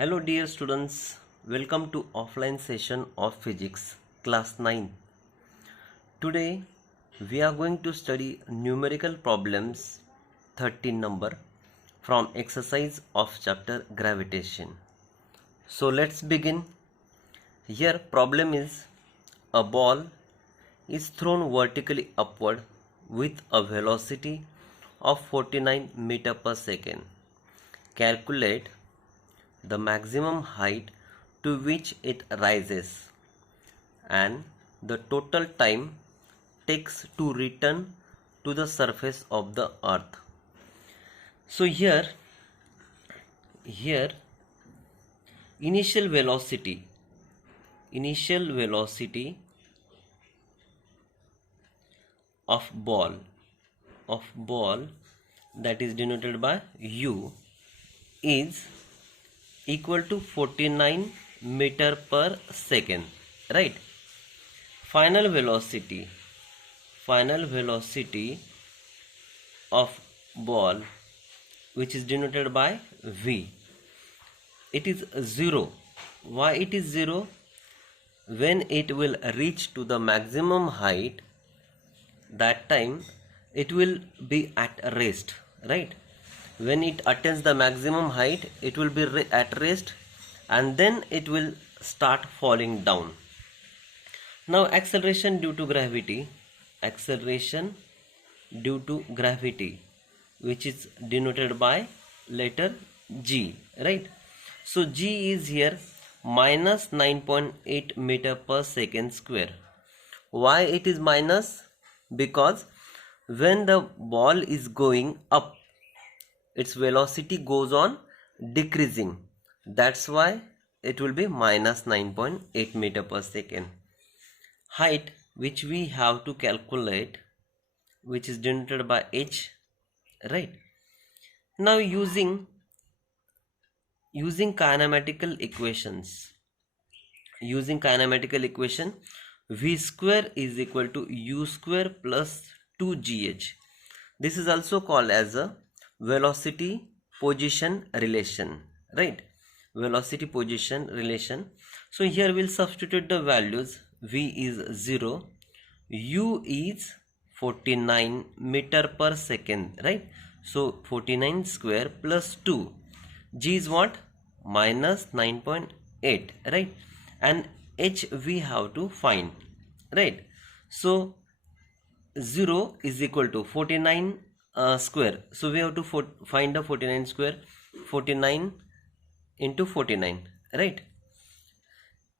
Hello dear students, welcome to offline session of physics class 9. Today we are going to study numerical problems 13 number from exercise of chapter gravitation. So let's begin. Here problem is a ball is thrown vertically upward with a velocity of 49 meter per second. Calculate the maximum height to which it rises and the total time takes to return to the surface of the earth. So here initial velocity of ball that is denoted by u is equal to 49 meter per second, right? Final velocity of ball, which is denoted by v, it is 0. Why it is 0? When it will reach to the maximum height, that time it will be at rest, right? When it attains the maximum height, it will be at rest and then it will start falling down. Now acceleration due to gravity, which is denoted by letter G, right? So G is here minus 9.8 meter per second square. Why it is minus? Because when the ball is going up, its velocity goes on decreasing. That's why it will be minus 9.8 meter per second. Height, which we have to calculate, which is denoted by h, right? Now using kinematical equation, v square is equal to u square plus 2gh. This is also called as a velocity position relation, right? Velocity position relation. So here we'll substitute the values. V is 0, u is 49 meter per second, right? So 49 square plus 2, g is what? Minus 9.8, right? And h we have to find, right? So 0 is equal to 49 square. So we have to find the 49 square. 49 into 49, right?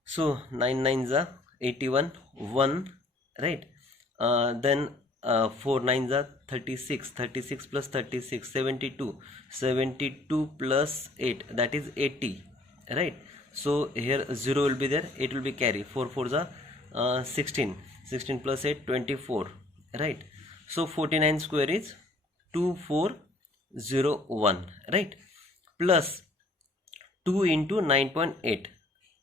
So 9 9s are 81, 1, right? Then 4 9s are 36, 36 plus 36, 72, 72 plus 8, that is 80, right? So here 0 will be there, it will be carry. 4 4s are 16, 16 plus 8, 24, right? So 49 square is 2401, right? Plus 2 into 9.8,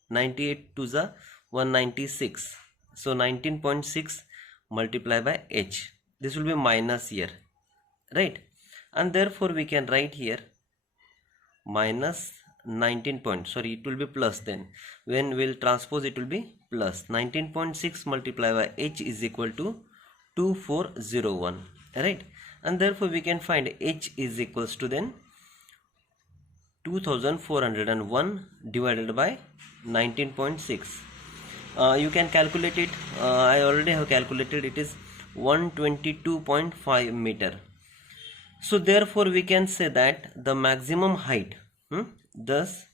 98 to the 196, so 19.6 multiplied by h. This will be minus here, right? And therefore we can write here minus 19 point, sorry, it will be plus. Then when we'll transpose, it will be plus. 19.6 multiplied by h is equal to 2401, right? And therefore we can find h is equals to then 2401 divided by 19.6. You can calculate it. I already have calculated. It is 122.5 meter. So therefore we can say that the maximum height, thus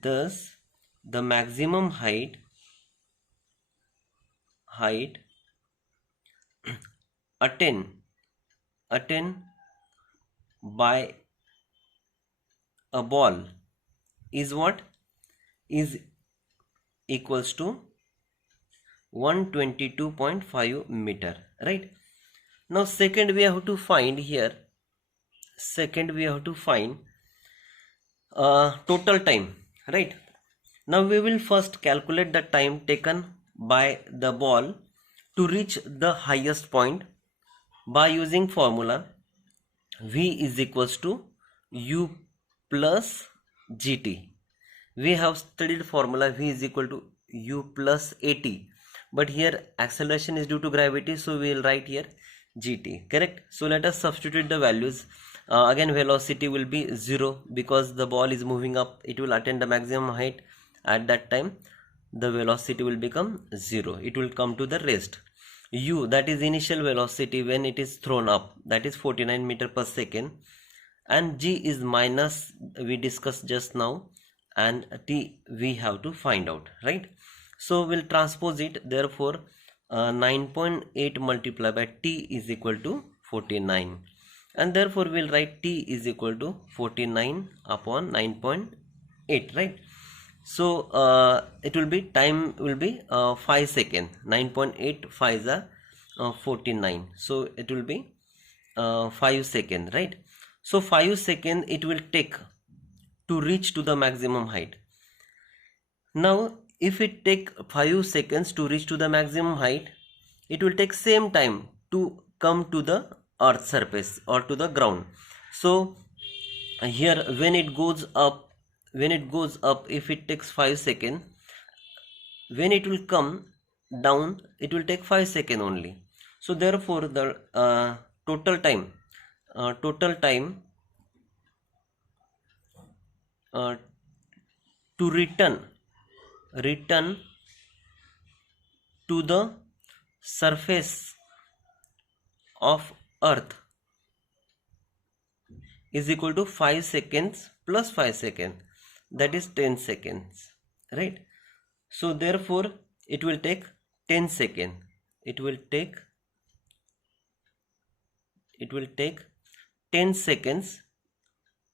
the maximum height attained by a ball is what? Is equals to 122.5 meter, right? Now second we have to find here, total time, right? Now we will first calculate the time taken by the ball to reach the highest point by using formula v is equals to u plus gt. we have studied formula v is equal to u plus at, but here acceleration is due to gravity, so we will write here gt, correct? So let us substitute the values. Again velocity will be 0 because the ball is moving up, it will attain the maximum height. At that time the velocity will become 0, it will come to the rest. U, that is initial velocity when it is thrown up, that is 49 meter per second, and g is minus, we discussed just now, and t we have to find out, right? So we'll transpose it. Therefore 9.8 multiplied by t is equal to 49, and therefore we'll write t is equal to 49 upon 9.8, right? So it will be, time will be 5 seconds. 9.8 5 is 49, so it will be 5 seconds, right? So 5 seconds it will take to reach to the maximum height. Now if it take 5 seconds to reach to the maximum height, it will take same time to come to the earth surface or to the ground. So here when it goes up, if it takes 5 seconds, when it will come down it will take 5 seconds only. So therefore the total time to return to the surface of earth is equal to 5 seconds plus 5 seconds, that is 10 seconds, right? So therefore it will take 10 seconds, it will take 10 seconds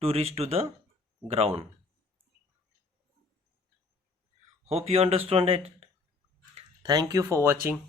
to reach to the ground. Hope you understand it. Thank you for watching.